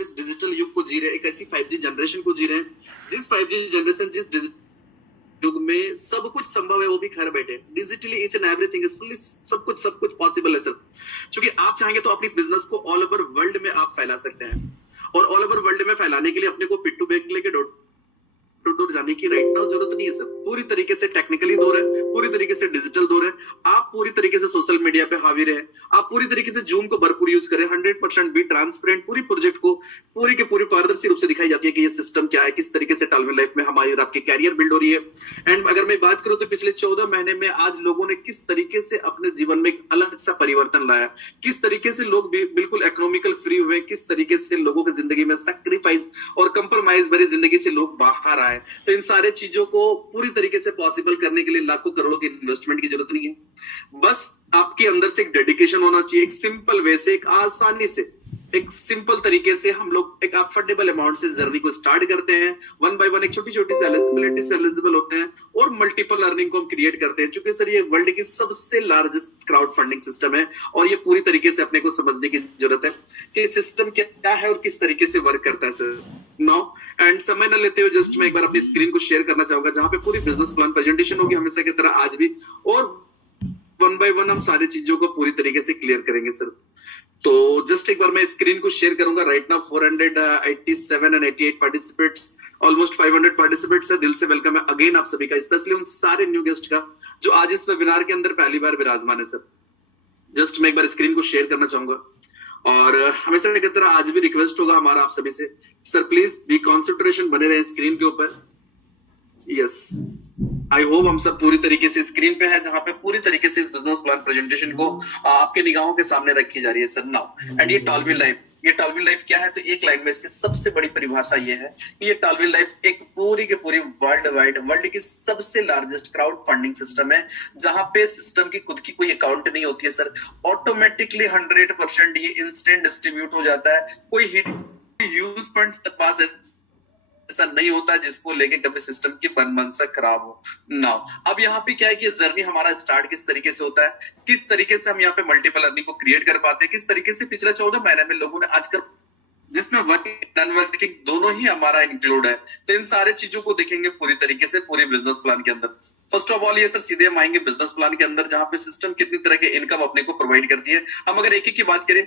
हम इस डिजिटल युग को जी रहे हैं, एक ऐसी 5G जनरेशन को जी रहे हैं, जिस 5G जनरेशन, जिस डिजिटल युग में सब कुछ संभव है, वो भी घर बैठे digitally each and everything is fully, सब कुछ पॉसिबल है सर। क्योंकि आप चाहेंगे तो अपनी इस बिजनेस को ऑल ओवर वर्ल्ड में आप फैला सकते हैं, और ऑल ओवर वर्ल्ड में फैलाने के लिए अपने को पिट टू बैक लेके डॉट टू डोर जाने की राइट नाउ जरूरत नहीं है सर। पूरी तरीके से टेक्निकली दूर है, पूरी तरीके से डिजिटल दूर है, आप पूरी तरीके से सोशल मीडिया पे हावी रहे, आप पूरी तरीके से जूम को भरपूर यूज करें, 100% बी ट्रांसपेरेंट, पूरी प्रोजेक्ट को पूरी के पूरी पारदर्शी रूप से दिखाई जाती है कि ये सिस्टम क्या है, किस तरीके से टालविन लाइफ में हमारी और आपकी कैरियर बिल्ड हो रही है। एंड अगर मैं बात करूं तो पिछले 14 महीने में आज लोगों ने किस तरीके से अपने जीवन में एक अलग सा परिवर्तन लाया, किस तरीके से लोग बिल्कुल इकोनॉमिकल फ्री हुए, किस तरीके से लोगों की जिंदगी में सैक्रिफाइस और कंप्रोमाइज भरी जिंदगी से लोग बाहर आए। तो इन सारे चीजों को पूरी तरीके से पॉसिबल करने के लिए लाखों करोड़ों की इन्वेस्टमेंट की जरूरत नहीं है, बस आपके अंदर से एक डेडिकेशन होना चाहिए। एक सिंपल वे से, एक आसानी से, एक सिंपल तरीके से हम लोग एक अफोर्डेबल अमाउंट से जर्नी को स्टार्ट करते हैं, वन बाय वन एक छोटी छोटी से एलिजिबिलिटी से एलिजिबल होते हैं और मल्टीपल अर्निंग को हम क्रिएट करते हैं। क्योंकि सर ये वर्ल्ड की सबसे लार्जेस्ट क्राउड फंडिंग सिस्टम है, और ये पूरी तरीके से अपने को समझने की जरूरत है कि सिस्टम क्या है और किस तरीके से वर्क करता है सर। नाउ एंड समय न लेते हुए जस्ट मैं एक बार अपनी स्क्रीन को शेयर करना चाहूंगा, जहां पे पूरी बिजनेस प्लान प्रेजेंटेशन होगी हमेशा की तरह आज भी, और वन बाय वन हम सारी चीजों को पूरी तरीके से क्लियर करेंगे सर। तो जस्ट एक बार मैं स्क्रीन को शेयर करूंगा। Right now 487 and 88 participates, almost 500 participates है। दिल से वेलकम है अगेन आप सभी का, स्पेशली उन सारे न्यू गेस्ट का जो आज इस वेबिनार के अंदर पहली बार विराजमान है सर। जस्ट मैं एक बार स्क्रीन को शेयर करना चाहूंगा, और हमेशा की तरह आज भी रिक्वेस्ट होगा हमारा आप सभी से, सर प्लीज बी कॉन्सेंट्रेशन बने रहे स्क्रीन के ऊपर। यस, आई होप हम सब पूरी तरीके से स्क्रीन पे है, जहां पे पूरी तरीके से इस बिजनेस प्लान प्रेजेंटेशन को आपके निगाहों के सामने रखी जा रही है सर। नाउ एंड ये टालविन लाइफ, ये टालविन लाइफ क्या है, तो एक लाइन में इसकी सबसे बड़ी परिभाषा ये है कि ये टालविन लाइफ एक पूरी के पूरी वर्ल्ड की सबसे लार्जेस्ट क्राउड फंडिंग सिस्टम है, जहां पे सिस्टम की खुद की कोई अकाउंट नहीं होती है सर। ऑटोमेटिकली 100% ये इंस्टेंट डिस्ट्रीब्यूट हो जाता है, कोई हिट यूज फंड्स के पास ऐसा नहीं होता जिसको लेके कभी सिस्टम की मनसा खराब हो। नाउ अब यहाँ पे क्या है कि जर्नी हमारा स्टार्ट किस तरीके से होता है, किस तरीके से हम यहाँ पे मल्टीपल अर्निंग को क्रिएट कर पाते हैं, किस तरीके से पिछले 14 महीने में लोगों ने आजकल, जिसमें वर्किंग नॉन वर्किंग दोनों ही हमारा इंक्लूड है, तो इन सारे चीजों को देखेंगे पूरी तरीके से पूरे बिजनेस प्लान के अंदर। फर्स्ट ऑफ ऑल ये सर सीधे हम आएंगे बिजनेस प्लान के अंदर, जहां पे सिस्टम कितनी तरह के इनकम अपने को प्रोवाइड करती है। हम अगर एक एक की बात करें,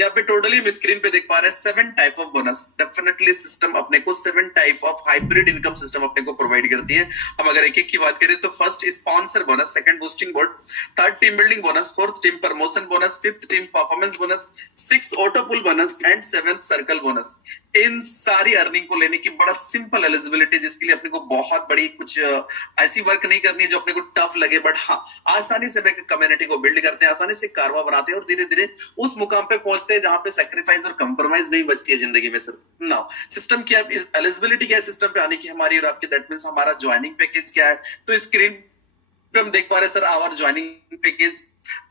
यहाँ पे टोटली हम स्क्रीन पे देख पा रहे हैं 7 type of bonus. Definitely system अपने को 7 type of hybrid income system अपने को प्रोवाइड करती है। हम अगर एक एक की बात करें तो first sponsor bonus, second boosting board, third team building bonus, fourth team promotion bonus, fifth team performance bonus, 6 auto pool bonus and 7th circle bonus. इन सारी अर्निंग को लेने की बड़ा सिंपल एलिजिबिलिटी, जिसके लिए अपने को बहुत बड़ी कुछ ऐसी वर्क नहीं करनी है जो अपने को टफ लगे, बट हाँ आसानी से कम्युनिटी को बिल्ड करते हैं, आसानी से कारवा बनाते हैं और धीरे धीरे उस मुकाम पे पहुंचते हैं जहां पे सैक्रिफाइस और कंप्रोमाइज नहीं बचती है जिंदगी में सर। नाउ सिस्टम क्या है, एलिजिबिलिटी क्या है सिस्टम पे आने की हमारी और आपकी, दैट मींस हमारा ज्वाइनिंग पैकेज क्या है। तो स्क्रीन हम देख पा रहे सर आवर ज्वाइनिंग पैकेज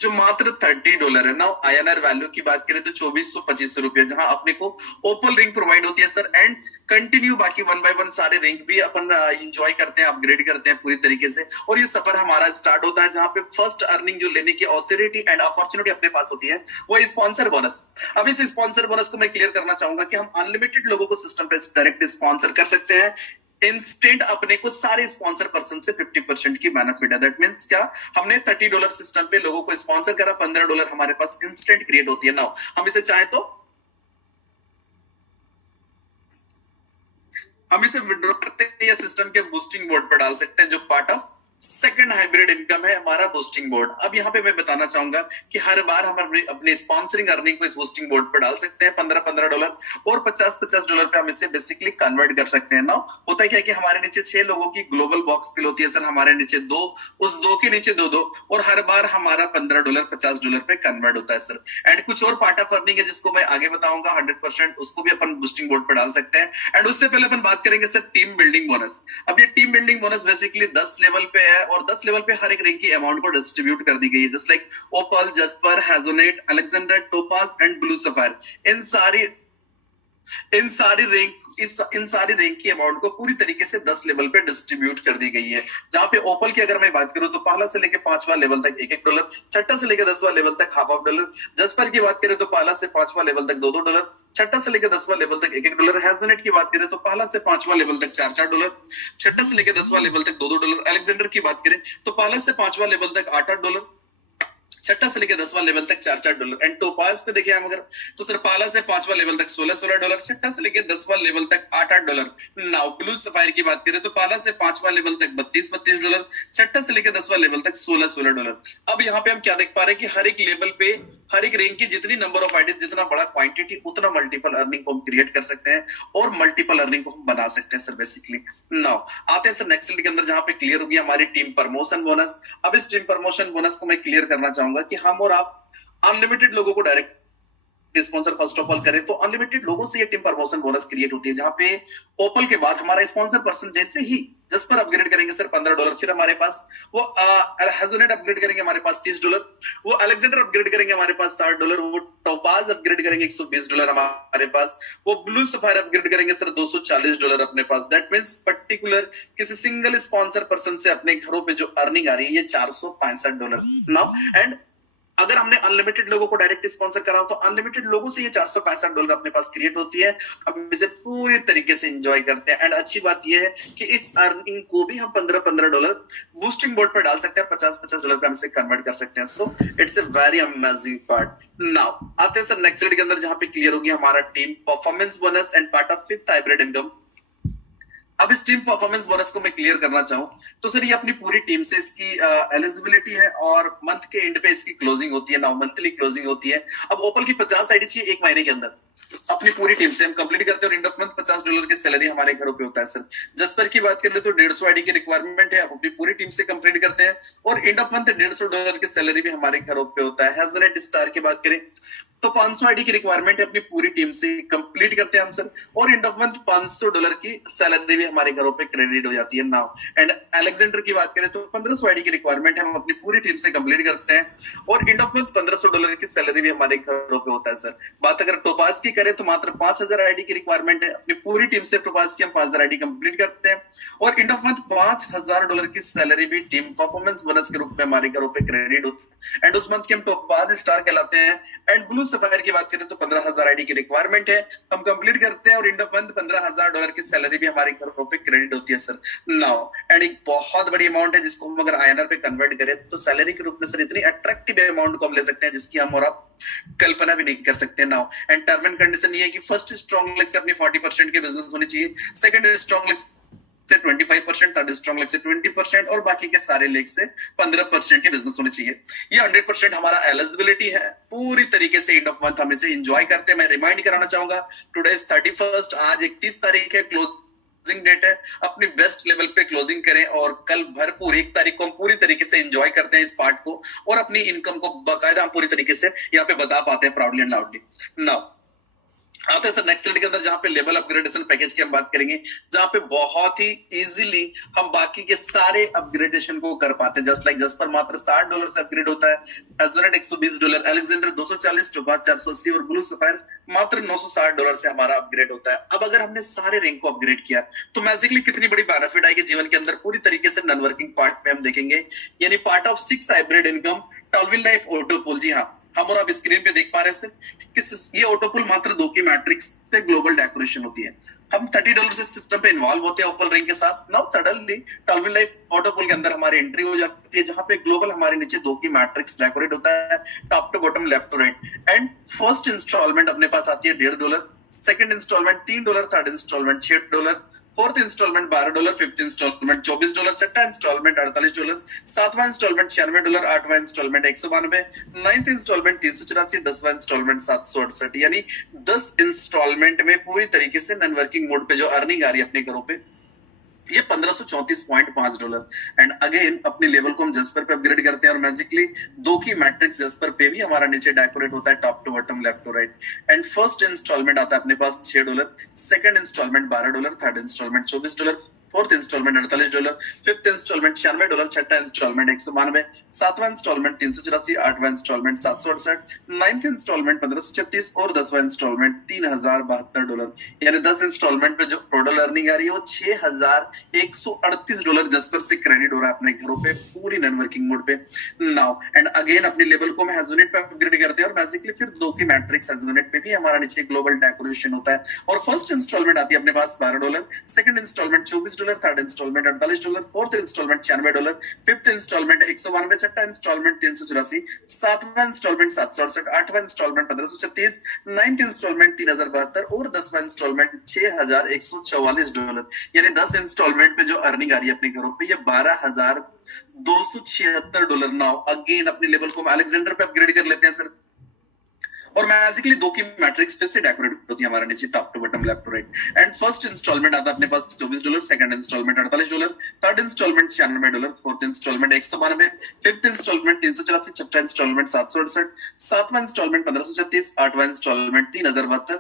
जो मात्र $30 है। नाउ INR वैल्यू की बात करें तो 2425 रुपए, जहां अपने को ओपल रिंग प्रोवाइड होती है सर, एंड कंटिन्यू बाकी 1 बाय 1 सारे रिंग भी अपन एंजॉय करते हैं, अपग्रेड करते हैं पूरी तरीके से। और ये सफर हमारा स्टार्ट होता है जहां पे फर्स्ट अर्निंग जो लेने की ऑथोरिटी एंड अपॉर्चुनिटी अपने पास होती है वो स्पॉन्सर बोनस। अब इस स्पॉन्सर बोनस को मैं क्लियर करना चाहूंगा कि हम अनलिमिटेड लोगों को सिस्टम पे डायरेक्ट स्पॉन्सर कर सकते हैं। इंस्टेंट अपने को सारे स्पॉन्सर पर्सन से 50% की बेनिफिट है। दैट मींस क्या, हमने $30 सिस्टम पे लोगों को स्पॉन्सर करा, $15 हमारे पास इंस्टेंट क्रिएट होती है। नाउ हम इसे चाहे तो हम इसे विड्रॉ करते हैं या सिस्टम के बूस्टिंग बोर्ड पर डाल सकते हैं, जो part of second hybrid income है हमारा बूस्टिंग बोर्ड। अब यहाँ पे मैं बताना चाहूंगा कि हर बार हम अपने स्पॉन्सरिंग अर्निंग को इस बूस्टिंग बोर्ड पर डाल सकते हैं, $15 और $50 पे हम इसे बेसिकली कन्वर्ट कर सकते हैं। नाउ होता है क्या कि हमारे नीचे 6 लोगों की ग्लोबल बॉक्स फिल होती है सर, हमारे नीचे 2, उस 2 के नीचे 2 और हर बार हमारा $15 $50 पे कन्वर्ट होता है सर। एंड कुछ और पार्ट ऑफ अर्निंग है जिसको मैं आगे बताऊंगा 100%, उसको भी अपन बूस्टिंग बोर्ड पर डाल सकते हैं। एंड उससे पहले अपन बात करेंगे सर टीम बिल्डिंग बोनस। अब ये team building bonus basically 10 level पे है, और 10 लेवल पे हर एक रैंक की अमाउंट को डिस्ट्रीब्यूट कर दी गई है, just like opal, jasper, hessonite, alexander, topaz and blue sapphire. इन सारी इन सारी रैंक की अमाउंट को पूरी तरीके से 10 लेवल पे डिस्ट्रीब्यूट कर दी गई है। जहां पे ओपल की अगर मैं बात करूं तो पहला से लेकर 5वां लेवल तक $1-1, छठा से लेकर 10वां लेवल तक $50 जसपर की बात करें तो पहला से 5वां लेवल तक $2-2, छठा से लेकर 10वां लेवल तक $1-1, हैजनेट की बात करें तो पहला से 5वां लेवल तक $4-4, छठा से लेकर 10वां लेवल तक $2-2, अलेक्जेंडर की बात करें तो पहला से 5वां लेवल तक $8-8, छठा से लेकर 10वां लेवल तक $4-4, एंड टोपाज पे देखिए हम अगर तो सर पहला से 5वां लेवल तक $16-16, छठा से लेकर 10वां लेवल तक $8-8। नाउ ब्लू सफायर की बात करें तो पहला से 5वां लेवल तक $32-32, छठा से लेकर 10वां लेवल तक $16-16। अब यहाँ पे हम क्या देख पा रहे हैं कि हर एक लेवल पे हर एक रैंक की जितनी नंबर ऑफ आइडीज, जितना बड़ा क्वांटिटी, उतना मल्टीपल अर्निंग को हम क्रिएट कर सकते हैं और मल्टीपल अर्निंग को हम बना सकते हैं सर बेसिकली। नाउ आते हैं सर नेक्स्ट स्लाइड के अंदर जहां पे क्लियर होगी हमारी टीम प्रमोशन बोनस। अब इस टीम प्रमोशन बोनस को मैं क्लियर करना चाहूंगा कि हम और आप अनलिमिटेड लोगों को direct sponsor first of all करें तो अनलिमिटेड लोगों से ये टीम प्रमोशन बोनस क्रिएट होती है, जहां पे ओपल के बाद हमारा स्पॉन्सर पर्सन जैसे ही जिस पर अपग्रेड करेंगे सर $15, फिर हमारे पास वो हैजोनेट अपग्रेड करेंगे हमारे पास $30, वो अलेक्जेंडर अपग्रेड करेंगे हमारे पास $60, वो टोपाज अपग्रेड करेंगे $120 हमारे पास, वो ब्लू सफायर अपग्रेड करेंगे सर $240 अपने पास। दैट मींस पर्टिकुलर किसी सिंगल स्पॉन्सर पर्सन से अपने घरों पे जो अर्निंग आ रही है ये $465। नाउ एंड अगर हमने अनलिमिटेड लोगों को डायरेक्ट स्पॉन्सर करा तो अनलिमिटेड लोगों से ये $465 अपने पास क्रिएट होती है। हम इसे पूरी तरीके से एंजॉय करते हैं एंड अच्छी बात ये है कि इस अर्निंग को भी हम $15-15 बूस्टिंग बोर्ड पर डाल सकते हैं, $50-50 पे हम इसे कन्वर्ट कर सकते हैं। So it's a very amazing part. Now आते हैं सर नेक्स्ट स्लाइड के अंदर जहां पे क्लियर होगी हमारा team performance bonus and part of fifth hybrid income. अब इस टीम परफॉर्मेंस बोनस को मैं क्लियर करना चाहूं तो सर ये अपनी पूरी टीम से इसकी एलिजिबिलिटी है और मंथ के एंड पे इसकी क्लोजिंग होती है। नाउ मंथली क्लोजिंग होती है। अब ओपल की 50 आईडी चाहिए एक महीने के अंदर, अपनी पूरी टीम से हम कंप्लीट करते हैं और एंड ऑफ मंथ $50 की सैलरी हमारे घरों पे होता है सर। जसपर की बात करें तो 150 आईडी की रिक्वायरमेंट है, अपनी पूरी टीम से कंप्लीट करते हैं और एंड ऑफ मंथ $150 की सैलरी भी हमारे घरों पे होता है। हैजनेट स्टार की बात करें तो 500 आईडी की रिक्वायरमेंट है, अपनी पूरी टीम से कंप्लीट करते हैं हम सर और एंड ऑफ मंथ $500 की सैलरी भी हमारे घरों पे क्रेडिट हो जाती है। नाउ एंड अलेक्जेंडर की बात करें तो 1500 आईडी की रिक्वायरमेंट है, हम अपनी पूरी टीम से कंप्लीट करते हैं और एंड ऑफ मंथ $1500 की सैलरी भी हमारे घरों पे होता है सर। बात अगर टोपाज की करें तो मात्र 5000 आईडी की रिक्वायरमेंट है, अपनी पूरी टीम से टोपाज की हम 5000 आईडी कंप्लीट करते हैं और एंड ऑफ मंथ $5000 की सैलरी भी टीम परफॉर्मेंस बोनस के रूप में हमारे घरों पे क्रेडिट होती है एंड उस मंथ के हम टोपाज स्टार कहलाते हैं। एंड ब्लू सफायर की बात करें तो 15000 आईडी की रिक्वायरमेंट है, हम कंप्लीट करते हैं और एंड ऑफ मंथ $15000 की सैलरी भी हमारे घरों पे क्रेडिट होती है सर। नाउ एंड एक बहुत बड़ी अमाउंट है जिसको हम अगर आईएनआर पे कन्वर्ट करें तो सैलरी के रूप में सर इतनी अट्रैक्टिव अमाउंट को हम ले सकते हैं जिसकी हम और आप कल्पना भी नहीं कर सकते। Now and term and condition ये है कि फर्स्ट स्ट्रॉन्ग लेग से अपनी 40% की बिजनेस होनी चाहिए, सेकंड स्ट्रॉन्ग लेग से 25%, थर्ड स्ट्रॉन्ग लेग से 20% और बाकी के सारे लेग से 15% की बिजनेस होनी चाहिए। ये 100% हमारा एलिजिबिलिटी है, पूरी तरीके से एंड ऑफ मंथ हम इसे एंजॉय करते हैं। मैं रिमाइंड कराना चाहूंगा टुडे इज 31, आज 31 तारीख है, क्लोजिंग डेट है। अपनी बेस्ट लेवल पे क्लोजिंग करें और कल भरपूर 1 तारीख को हम पूरी तरीके से एंजॉय करते हैं इस पार्ट को और अपनी इनकम को बाकायदा हम पूरी तरीके से यहाँ पे बता पाते हैं प्राउडली एंड लाउडली। नाउ आते हैं सर नेक्स्ट स्लाइड के अंदर जहां पे लेवल अपग्रेडेशन पैकेज की हम बात करेंगे, जहां पे बहुत ही इजीली हम बाकी के सारे अपग्रेडेशन को कर पाते हैं। जस्ट लाइक जसपर मात्र $60 से अपग्रेड होता है, हैजनेट $120, अलेक्जेंडर $240, टोपाज $480 और ब्लू सफायर मात्र $960 से हमारा अपग्रेड होता है। अब अगर हमने सारे रैंक को अपग्रेड किया तो मैजिकली कितनी बड़ी बेनिफिट आएगी जीवन के अंदर, पूरी तरीके से नॉन वर्किंग पार्ट में हम देखेंगे, यानी पार्ट ऑफ 6 हाइब्रिड इनकम टॉलविल लाइफ ऑटोपूल। जी हाँ, हम और आप स्क्रीन पे देख पा रहे हैं सर कि ये ऑटोपूल मात्र 2 की मैट्रिक्स पे ग्लोबल डेकोरेशन होती है। हम $30 से सिस्टम पे इन्वॉल्व होते हैं ओपल रैंक के साथ। नाउ सडनली टॉलविल लाइफ ऑटोपूल के अंदर हमारी एंट्री हो जाती है, जहां पे ग्लोबल हमारे नीचे 2 की मैट्रिक्स डेकोरेट होता है, top to bottom, left to right. And first instalment अपने पास आती है $1.5, second instalment $3, third instalment $6, fourth instalment $12, fifth instalment $24, छठा इंस्टॉलमेंट $48, सातवां इंस्टॉलमेंट $96, आठवां इंस्टॉलमेंट $192, नाइन्थ इंस्टॉलमेंट $384, 10वां इंस्टॉलमेंट $768। यानी 10 इंस्टॉलमेंट में पूरी तरीके से नॉन वर्किंग मोड पे जो अर्निंग आ रही है अपने घरों पे ये $1534.5। एंड अगेन अपने लेवल को हम जस्पर पे अपग्रेड करते हैं और मैजिकली 2 की मैट्रिक्स जस्पर पे भी हमारा नीचे डेकोरेट होता है, top to bottom, left to right. And first instalment आता है अपने पास $6, second instalment $12, third instalment $24, fourth instalment $48, fifth instalment $96, छठा इंस्टॉलमेंट 192, सातवां इंस्टॉलमेमेंट 384, आठवां इंस्टॉलमेंट $768, नाइन्थ इंस्टॉलमेंट 1536 और 10वां इंस्टॉलमेंट $3072। यानी 10 इंस्टॉलमेंट पे जो टोटल अर्निंग आ रही है वो $6138 जस्ट पर से क्रेडिट हो रहा है अपने घरों पे पूरी नॉन वर्किंग मोड पे। नाउ एंड अगेन अपनी लेवल को हम हेजोनेट पे अपग्रेड करते हैं और बेसिकली फिर दो की मैट्रिक्स हेजोनेट पे भी हमारा नीचे ग्लोबल डेकोरेशन होता है और फर्स्ट इंस्टॉलमेंट आती है अपने पास $12, second instalment $24, third instalment $48, fourth instalment $96, fifth instalment 192, छठा इंस्टॉलमेंट 384, सातवां इंस्टॉलमेंट 768, आठवां इंस्टॉलमेंट 1536, नाइन्थ इंस्टॉलमेंट 3072 और 10वां इंस्टॉलमेंट $6144। यानी 10 इंस्टॉलमेंट पे जो अर्निंग आ रही है अपने घरों पे ये $12,276। नाउ अगेन अपने लेवल को अलेक्जेंडर पे अपग्रेड कर लेते हैं सर और मैजिकली दो की मैट्रिक्स फिर से डेकोरेट होती है हमारा नीचे top to bottom left to right. And first instalment आता है अपने पास $24, second instalment $48, third instalment $96, fourth instalment 192, fifth instalment 384, छठा इंस्टॉलमेंट 768, सातवां इंस्टॉलमेंट 1536, आठवां इंस्टॉलमेंट 3072,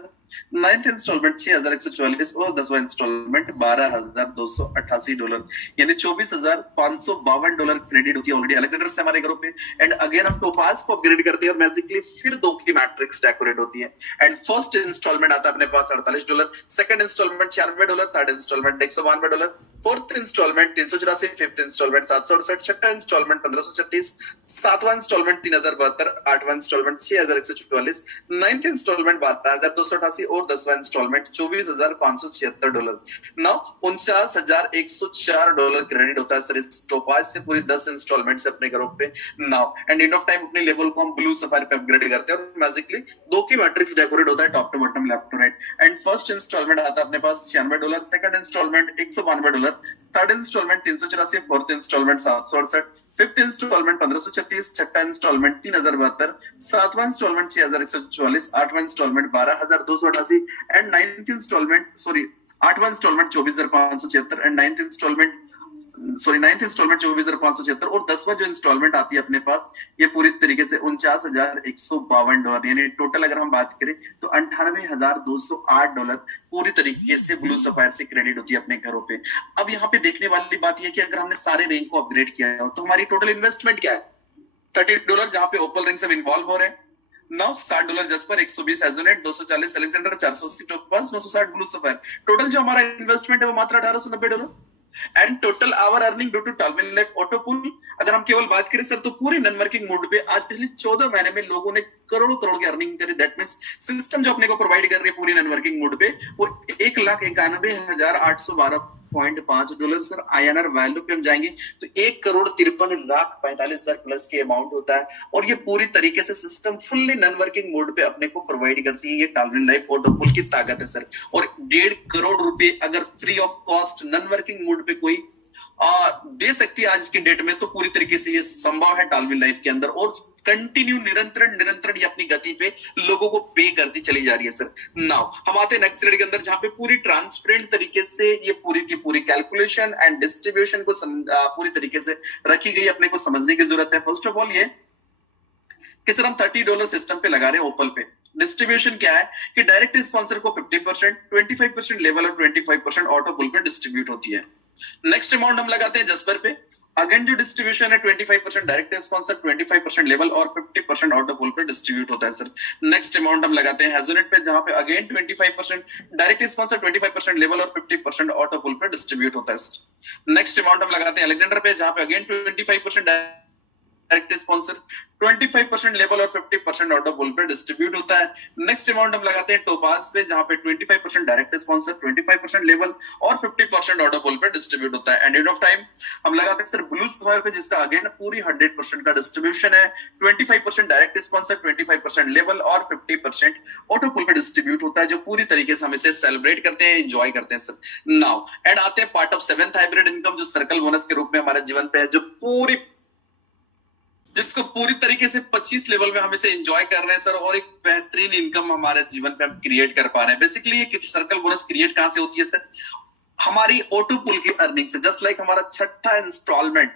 नाइन्थ इंस्टॉलमेंट $6144 और 10वां इंस्टॉलमेंट $12,288। यानी $24,552 क्रेडिट होती है ऑलरेडी अलेक्जेंडर से हमारे घरों पे। एंड अगेन हम टोपाज को अपग्रेड करते हैं और मैजिकली फिर दो की मैट्रिक्स डेकोरेट होती है। एंड फर्स्ट इंस्टॉलमेंट आता है अपने पास $48, second instalment $96, third instalment $192, fourth instalment 384, fifth instalment 768, छठा इंस्टॉलमेंट 1536, सातवां इंस्टॉलमेंट 3072, आठवां इंस्टॉलमेंट $6144, नाइन्थ इंस्टॉलमेंट $12,288 और 10वां इंस्टॉलमेंट $24,576। नाउ $49,104 क्रेडिट होता है सर इस टोपाज से पूरी 10 इंस्टॉलमेंट से अपने घरों पे। Now and end of time अपने लेवल को हम ब्लू सफारी पे अपग्रेड करते हैं और मैजिकली दो की मैट्रिक्स डेकोरेट होता है top to bottom left to right. And first instalment आता है अपने पास $96, second instalment $192, third instalment 384, fourth instalment 768, fifth instalment 1536, छठा इंस्टॉलमेंट 3072, सातवां इंस्टॉलमेंट 6144, आठवां इंस्टॉलमेंट 12,288 एंड नाइन्थ इंस्टॉलमेंट आठवां इंस्टॉलमेंट 24,576 एंड नाइन्थ इंस्टॉलमेंट 24,576 और 10वां जो इंस्टॉलमेंट आती है अपने पास ये पूरी तरीके से $49,152। यानी टोटल अगर हम बात करें तो $98,208 पूरी तरीके से ब्लू सफायर से क्रेडिट होती है अपने घरों पे। अब यहाँ पे देखने वाली बात यह कि अगर हमने सारे रैंक को अपग्रेड किया है तो हमारी टोटल इन्वेस्टमेंट क्या है? $30 जहां पे ओपल रिंग सब इन्वॉल्व हो रहे हैं। Now $60 jasper, 120 hessonite, 240 Alexander, 480 topaz, 960 blue sapphire. Total जो हमारा इन्वेस्टमेंट है वो मात्र $1890। And total our earning due to Tallwin life auto pool अगर हम केवल बात करें सर तो पूरी नॉन वर्किंग मोड पे आज पिछले 14 महीने में लोगों ने करोड़ों करोड़ की अर्निंग करी। दैट मींस सिस्टम जो अपने को प्रोवाइड कर रही है पूरी नॉन वर्किंग मोड पे वो $1,91,812.5 सर INR वैल्यू पे हम जाएंगे तो 1,53,45,000 प्लस के अमाउंट होता है और ये पूरी तरीके से system fully non working mode पे अपने को प्रोवाइड करती है। ये टॉलविन लाइफ ऑटो पूल की ताकत है सर। और 1.5 करोड़ रुपए अगर free of cost non working mode पे कोई दे सकती है आज के डेट में तो पूरी तरीके से ये संभव है टॉलविन लाइफ के अंदर और कंटिन्यू निरंतर ये अपनी गति पे लोगों को पे करती चली जा रही है सर। नाउ हम आते हैं नेक्स्ट स्लाइड के अंदर जहां पे पूरी ट्रांसपेरेंट तरीके से ये पूरी की पूरी कैलकुलेशन एंड डिस्ट्रीब्यूशन को पूरी तरीके से रखी गई अपने को समझने की जरूरत है। फर्स्ट ऑफ ऑल ये कि सर हम $30 सिस्टम पे लगा रहे हैं ओपल पे। डिस्ट्रीब्यूशन क्या है कि डायरेक्ट स्पॉन्सर को 50%, 25% लेवल और 25% ऑटो पुल पे डिस्ट्रीब्यूट होती है। नेक्स्ट अमाउंट हम लगाते हैं जस्पर पे। अगेन जो डिस्ट्रीब्यूशन है 25% डायरेक्ट स्पॉन्सर, 25% लेवल और 50% ऑटो पुल पे डिस्ट्रीब्यूट होता है सर। नेक्स्ट अमाउंट हम लगाते हैं हेजोनेट पे जहां पे अगेन 25% डायरेक्ट स्पॉन्सर, 25% लेवल और 50% ऑटो पुल पे डिस्ट्रीब्यूट होता है सर। नेक्स्ट अमाउंट हम लगाते हैं अलेक्जेंडर पे जहां पे अगेन 25% डायरेक्ट स्पॉन्सर, 25% लेवल और 50% ऑटो पुल पे डिस्ट्रीब्यूट होता है। नेक्स्ट अमाउंट हम लगाते हैं टोपाज पे जहां पे 25% डायरेक्ट स्पॉन्सर, 25% लेवल और 50% ऑटो पुल पे डिस्ट्रीब्यूट होता है। एंड एंड ऑफ टाइम हम लगाते हैं सर ब्लू सफायर पे जिसका अगेन पूरी 100% का डिस्ट्रीब्यूशन है। 25% डायरेक्ट स्पॉन्सर, 25% लेवल और 50% ऑटो पुल पे डिस्ट्रीब्यूट होता है जो पूरी तरीके से हम इसे सेलिब्रेट करते हैं, एंजॉय करते हैं सर। नाउ एंड आते हैं part of 7th hybrid income जो सर्कल बोनस के रूप में हमारे जीवन पे है जिसको पूरी तरीके से 25 लेवल में हम इसे एंजॉय कर रहे हैं सर और एक बेहतरीन इनकम हमारे जीवन पे हम क्रिएट कर पा रहे हैं। बेसिकली ये सर्कल बोनस क्रिएट कहां से होती है सर? हमारी O2 पुल की अर्निंग से, जस्ट लाइक हमारा छठा इंस्टॉलमेंट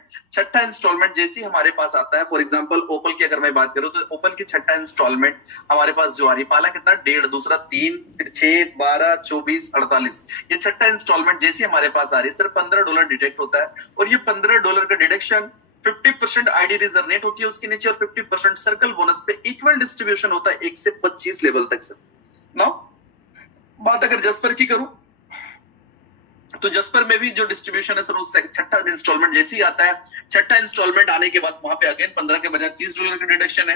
जैसे ही हमारे पास आता है, फॉर एग्जांपल ओपल की अगर मैं बात करूं तो ओपल की छठा इंस्टॉलमेंट हमारे पास जो आ रही, पहला कितना 1.5, दूसरा 3, फिर 6, 12, 24, 48, ये छठा इंस्टॉलमेंट जैसे हमारे पास आ रही है, सिर्फ $15 डिटेक्ट होता है, और ये $15 का डिडक्शन 50% आईडी रिजर्नेट होती है उसके नीचे, और 50% सर्कल बोनस पे इक्वल डिस्ट्रीब्यूशन होता है 1 से 25 लेवल तक। सर नाउ बात अगर जस्पर की करूं तो जस्पर में भी जो डिस्ट्रीब्यूशन है सर, उस छठा इंस्टॉलमेंट जैसे ही आता है, छठा इंस्टॉलमेंट आने के बाद वहां पे अगेन 15 के बजाय $30 का डिडक्शन है,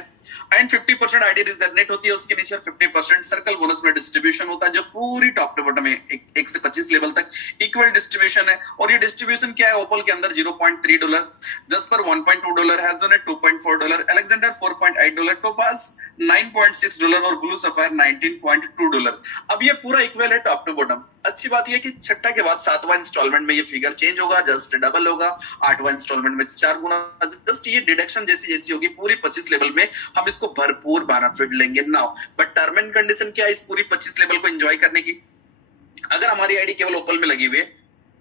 एंड 50% आईडी रिजर्नेट होती है उसके नीचे, और 50% सर्कल बोनस में डिस्ट्रीब्यूशन होता है, जो पूरी टॉप टू बॉटम में 1 से 25 लेवल तक इक्वल डिस्ट्रीब्यूशन है। और ये डिस्ट्रीब्यूशन क्या है, ओपल के अंदर $0.3, जस्पर $1.2, हैजोनेट $2.4, अलेक्जेंडर $4.8, टोपाज $9.6 और ब्लू सफायर $19.2। अब ये पूरा इक्वल है टॉप टू बॉटम। अच्छी बात यह कि छठा के बाद 7वां इंस्टॉलमेंट में ये फिगर चेंज होगा, जस्ट डबल होगा, 8वां इंस्टॉलमेंट में 4 गुना, जस्ट ये डिडक्शन जैसी जैसी होगी पूरी 25 लेवल में हम इसको भरपूर बेनिफिट लेंगे now. But term and condition क्या है इस पूरी 25 लेवल को एंजॉय करने की, अगर हमारी आईडी केवल ओपल में लगी हुई है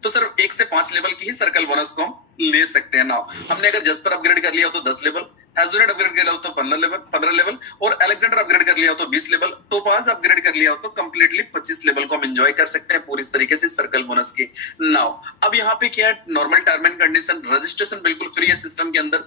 तो सिर्फ 1 से 5 लेवल की ही सर्कल बोनस को हम ले सकते हैं नाउ। हमने अगर जस्पर अपग्रेड कर लिया हो तो 10 लेवल, हैजोनेट अपग्रेड कर लिया हो तो 15 लेवल, और अलेक्जेंडर अपग्रेड कर लिया हो तो 20 लेवल, टोपाज अपग्रेड कर लिया हो तो कंप्लीटली 25 लेवल को हम एंजॉय कर सकते हैं पूरी तरीके से सर्कल बोनस के नाउ। अब यहाँ पे क्या है, normal term and condition, registration बिल्कुल फ्री है सिस्टम के अंदर,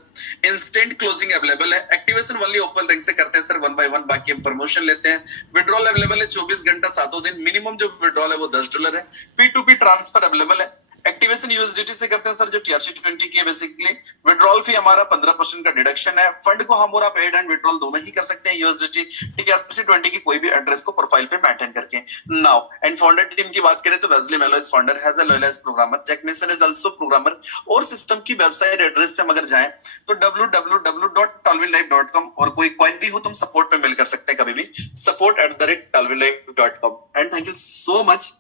इंस्टेंट क्लोजिंग अवेलेबल है, एक्टिवेशन ओनली ओपन रैंक से करते हैं सर 1 by 1, बाकी हम प्रमोशन लेते हैं, विड्रॉल अवेलेबल है 24 घंटा 7 दिन, मिनिमम जो विड्रॉल है वो $10 है, P2P ट्रांसफर अवेलेबल है, एक्टिवेशन यूएसडीटी से करते हैं सर जो TRC20 की है बेसिकली, विड्रॉल फी हमारा 15% का डिडक्शन है, फंड को हम और आप एड एंड विड्रॉल दोनों ही कर सकते हैं यूएसडीटी TRC20 की कोई भी एड्रेस को प्रोफाइल पे मेंटेन करके नाउ। एंड फाउंडर टीम की बात करें तो Wesley Mello is founder, has a loyal as programmer, Jack Mason is also programmer, और सिस्टम की वेबसाइट एड्रेस पे हम अगर जाएं तो www.talwinlife.com, और कोई क्वेरी हो तो हम सपोर्ट पे मेल कर सकते हैं कभी भी, support@talwinlife.com। And thank you so much